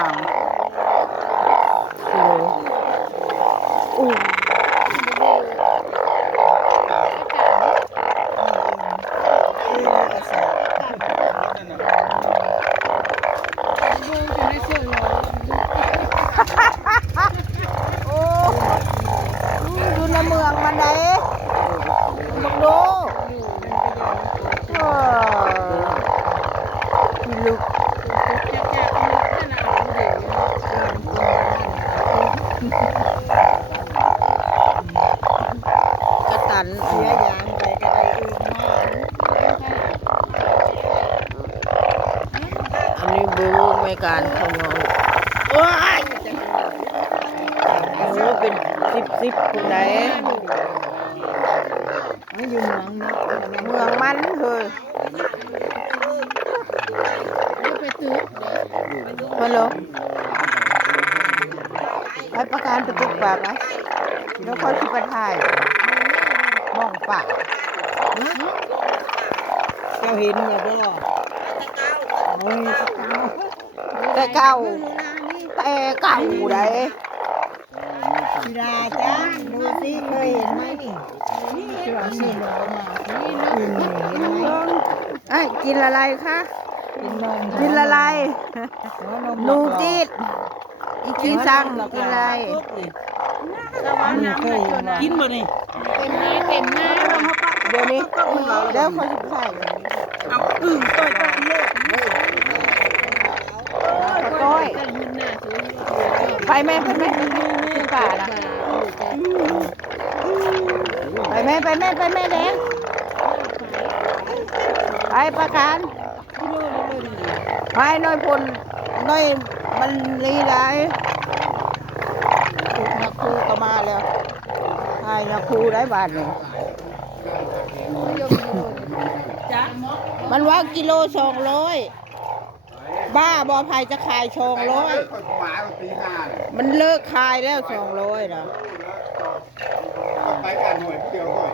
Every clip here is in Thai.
างกิโลอู้โอ้อยู่ในเมืองมันไหนบักโดพี่ลูกกระตันเสียยางไปกระไดอื่นมากอันนี้บูไม่การขโมยว้ายอันนี้เป็นสิบคนไหนอยู่เมืองนะเมืองมันเลยฮัลโหลให้ประกันประตูปากนะแล้วค่อยสิไปถ่ายมองปากเจ้าเห็นอย่าบ่แต่เก่าได้ศิลาจ้าดูสิเคยเห็นไหมนี่เจ้าสิลงมาไอ้กินอะไรคะกินอะไรนูจีดอีกินสั่งกินอะไรกินบ่นี่เต็มหน้าเดี๋ยวนี้เดี๋ยวเขาจะใส่เอาอึ่งต้อยโลกก้อยไปแม่ขึ้นป่าละไปแม่แดงไปประกันไปน้อยพลน้อยมันลีได้นักครูก็มาแล้วไอ้นักครูได้บาทเลยมันว่ากิโล200บ้าบอภัยจะขาย200มันเลิกขายแล้ว200นะไปกันหน่อยเดียวก่อน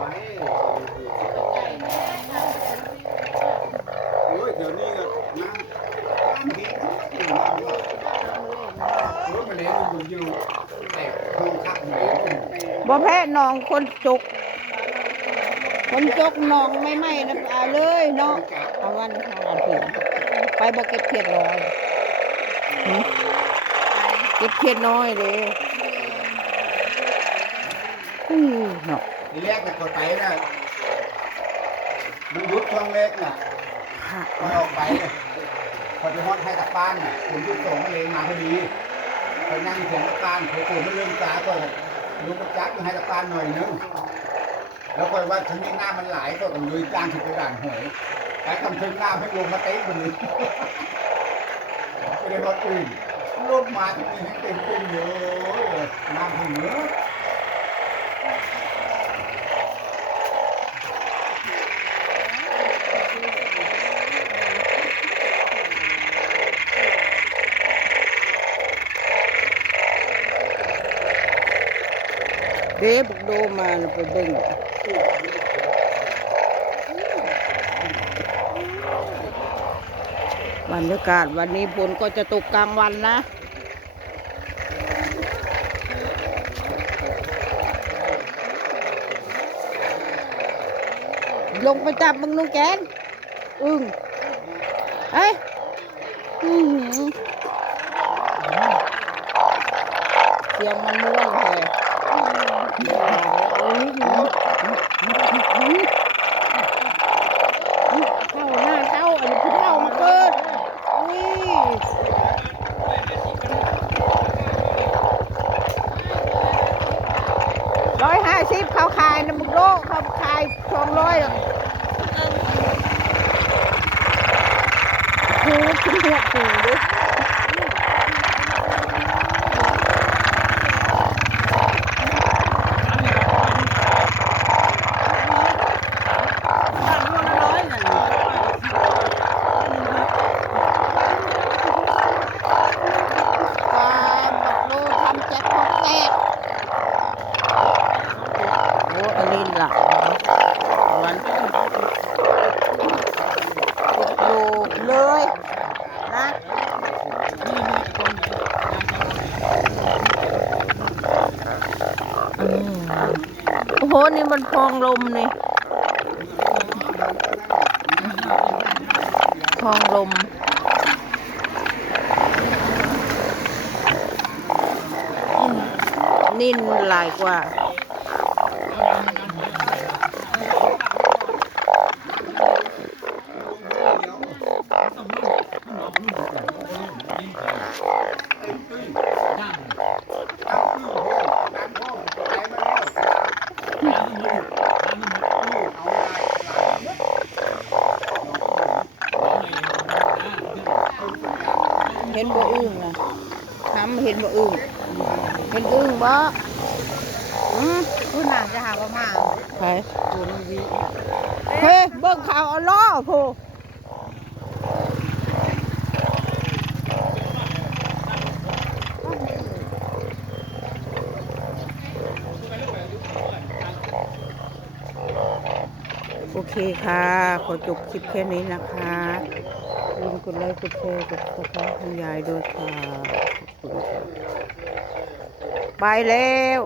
โอ้ยเดี๋ยวนี้ก็น้ำดีมันเลี้ยงอยู่แต่คงขับอยู่บ่แพ้น้องคนจุกน้องไม่นะเลยเนาะเอาวันถึงไปบ่เก็บเขียดน้อยเก็บเขียดน้อยเลยเนาะแรกแต่คนไปนะมันยุดช่วงเล็กน่ะพอออกไปพอจะฮอดให้ตะปานน่ะผมยุดส่งมาเลยมาพอดีไปนั่งเถียงตะปานผมไม่เรื่องจ้าก็ลุกจักให้ตะปานหน่อยนึงแล้วคอยว่าทั้งนี้หน้ามันหลายก็ต้องลุยจ้างถึงกระดานหวยไปทำถึงหน้าให้ลงมาเตะคนนี้ไปเลยรถอื่นรถมาที่นี่ให้เต็มเยอะน้ำถึงเนื้อเด็บโดมาไปเบิ่งบรรยากาศวันนี้ฝนก็จะตกกลางวันนะลงไปจับมึงลุงแกนเฮ้ยเสียงมันม่วนเลยเข้าหน้าเข้าอันนี้คือเข้ามาเกิด150เขาขายน้ำมุกโลเขาขาย200คูชิ้นหัวคูดิอยู่เลยนะ โหนี่มันพองลมนี่พองลมนิ่นหลายกว่าเห็นบ่อึ้งนะทำเห็นบ่อึ้งเห็นอึ้งบ่ผู้นางจะหาว่ามา ไปเฮ้ยเบิ่งข่าวเอาล้อโพโอเคค่ะ ขอจบคลิปแค่นี้นะคะอย่าลืมกดไลค์กดแชร์กดติดตามคุณยายด้วยค่ะขอบคุณค่ะไปแล้ว